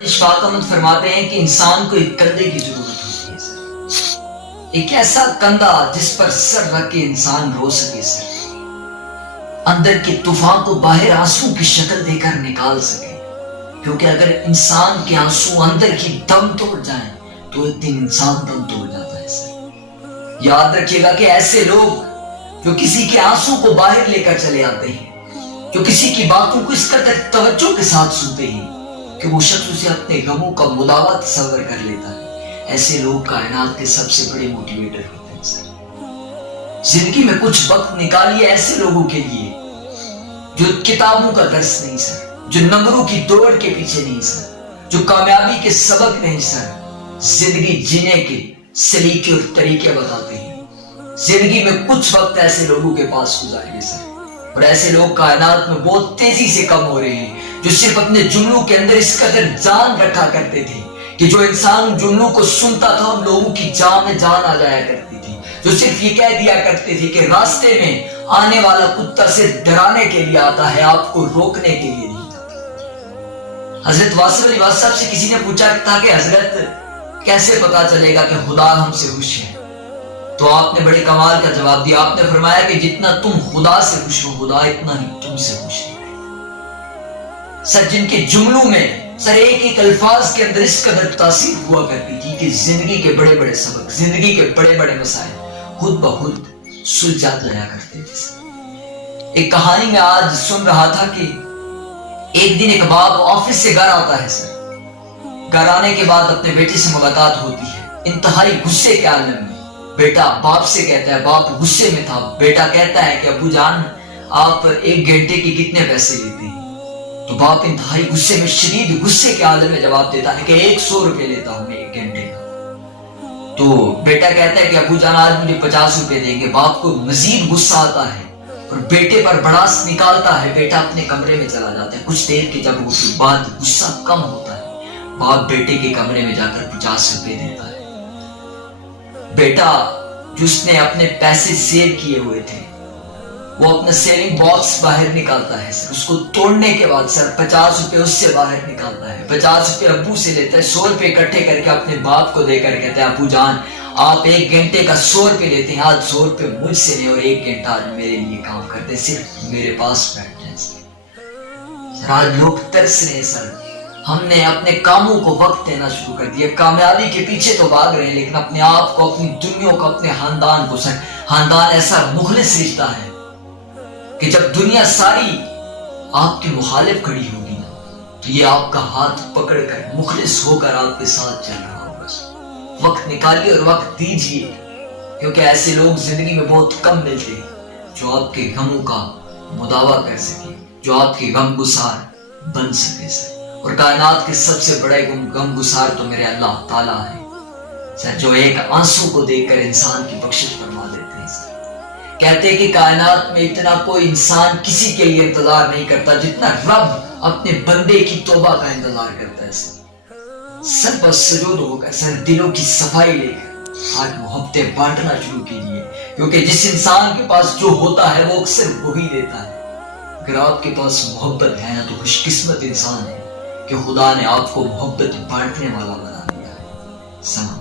اشفاق احمد فرماتے ہیں کہ انسان کو ایک کندھے کی ضرورت ہوتی ہے سر، ایک ایسا کندھا جس پر سر رکھ کے انسان رو سکے سر، اندر کے طوفان کو باہر آنسو کی شکل دے کر نکال سکے، کیونکہ اگر انسان کے آنسو اندر کی دم توڑ جائیں تو ایک دن انسان دم توڑ جاتا ہے سر۔ یاد رکھیے گا کہ ایسے لوگ جو کسی کے آنسو کو باہر لے کر چلے آتے ہیں، جو کسی کی باتوں کو اس قدر توجہ کے ساتھ سنتے ہیں کہ وہ شخص اسے اپنے غموں کا مداوا تصور کر لیتا ہے، ایسے لوگ کائنات کے سب سے بڑے موٹیویٹر ہوتے ہیں سر۔ زندگی میں کچھ وقت نکالیے ایسے لوگوں کے لیے جو کتابوں کا درس نہیں سر، جو نمبروں کی دوڑ کے پیچھے نہیں سر، جو کامیابی کے سبق نہیں سر، زندگی جینے کے سلیقے اور طریقے بتاتے ہیں۔ زندگی میں کچھ وقت ایسے لوگوں کے پاس گزاریے سر، اور ایسے لوگ کائنات میں بہت تیزی سے کم ہو رہے ہیں جو صرف اپنے جملوں کے اندر اس قدر جان رکھا کرتے تھے کہ جو انسان جملوں کو سنتا تھا ان لوگوں کی جان میں جان آ جایا کرتی تھی، جو صرف یہ کہہ دیا کرتے تھے کہ راستے میں آنے والا کتا صرف ڈرانے کے لیے آتا ہے، آپ کو روکنے کے لیے نہیں آتا۔ حضرت واصف علی واصف صاحب سے کسی نے پوچھا تھا کہ حضرت کیسے پتا چلے گا کہ خدا ہم سے خوش ہے؟ تو آپ نے بڑے کمال کا جواب دیا، آپ نے فرمایا کہ جتنا تم خدا سے خوش ہو خدا اتنا ہی تم سے خوش ہے۔ سر جن کے جملوں میں سر ایک ایک الفاظ کے اندر اس قدر تاثیر ہوا کرتی تھی کہ زندگی کے بڑے بڑے سبق، زندگی کے بڑے بڑے مسائل خود بخود سلجھا جایا کرتے تھے۔ ایک کہانی میں آج سن رہا تھا کہ ایک دن ایک باپ آفس سے گھر آتا ہے سر، گھر آنے کے بعد اپنے بیٹے سے ملاقات ہوتی ہے، انتہائی غصے کے عالم میں بیٹا باپ سے کہتا ہے، باپ غصے میں تھا، بیٹا کہتا ہے کہ ابو جان آپ 1 گھنٹے کے کتنے پیسے لیتے ہیں؟ تو باپ انتہائی غصے میں، شدید غصے کے عالم میں جواب دیتا ہے کہ 100 روپے لیتا ہوں میں 1 گھنٹے کا۔ تو بیٹا کہتا ہے کہ ابو جان آج مجھے 50 روپے دیں گے۔ باپ کو مزید غصہ آتا ہے اور بیٹے پر بڑاس نکالتا ہے، بیٹا اپنے کمرے میں چلا جاتا ہے۔ کچھ دیر کے جب اس کے بعد غصہ کم ہوتا ہے، باپ بیٹے کے کمرے میں جا کر 50 روپے دیتا ہے۔ بیٹا جو اس نے اپنے پیسے سیو کیے ہوئے تھے وہ اپنا سیونگ باکس باہر نکالتا ہے سر، اس کو توڑنے کے بعد سر 50 روپے اس سے باہر نکالتا ہے، 50 روپے ابو سے لیتا ہے، 100 روپے اکٹھے کر کے اپنے باپ کو دے کر کہتا ہے ابو جان آپ 1 گھنٹے کا 100 روپے لیتے ہیں، آج 100 روپے مجھ سے لیں اور 1 گھنٹہ آج میرے لیے کام کرتے ہیں، صرف میرے پاس بیٹھ جائیں سر۔ آج لوگ ترس رہے ہیں سر، ہم نے اپنے کاموں کو وقت دینا شروع کر دیا، کامیابی کے پیچھے تو بھاگ رہے ہیں لیکن اپنے آپ کو، اپنی دنیا کو، اپنے خاندان کو سر، خاندان ایسا مخلص رشتہ ہے کہ جب دنیا ساری آپ کی مخالف کھڑی ہوگی نا تو یہ آپ کا ہاتھ پکڑ کر مخلص ہو کر آپ کے ساتھ چل رہا ہوگا۔ وقت نکالیے اور وقت دیجیے، کیونکہ ایسے لوگ زندگی میں بہت کم ملتے ہیں جو آپ کے غموں کا مداوا کر سکے، جو آپ کے غم گسار بن سکے سر۔ اور کائنات کے سب سے بڑے غم گسار تو میرے اللہ تعالیٰ ہے سر، جو ایک آنسو کو دیکھ کر انسان کی بخشش فرما دیتے ہیں سر۔ کہتے ہیں کہ کائنات میں اتنا کوئی انسان کسی کے لیے انتظار نہیں کرتا جتنا رب اپنے بندے کی توبہ کا انتظار کرتا ہے سر بس سجود ہو کر سر دلوں کی صفائی لے کر آج محبتیں بانٹنا شروع کیجیے، کیونکہ جس انسان کے پاس جو ہوتا ہے وہ اکثر وہی دیتا ہے۔ اگر آپ کے پاس محبت ہے نا تو خوش قسمت انسان ہے کہ خدا نے آپ کو محبت بانٹنے والا بنا دیا ہے۔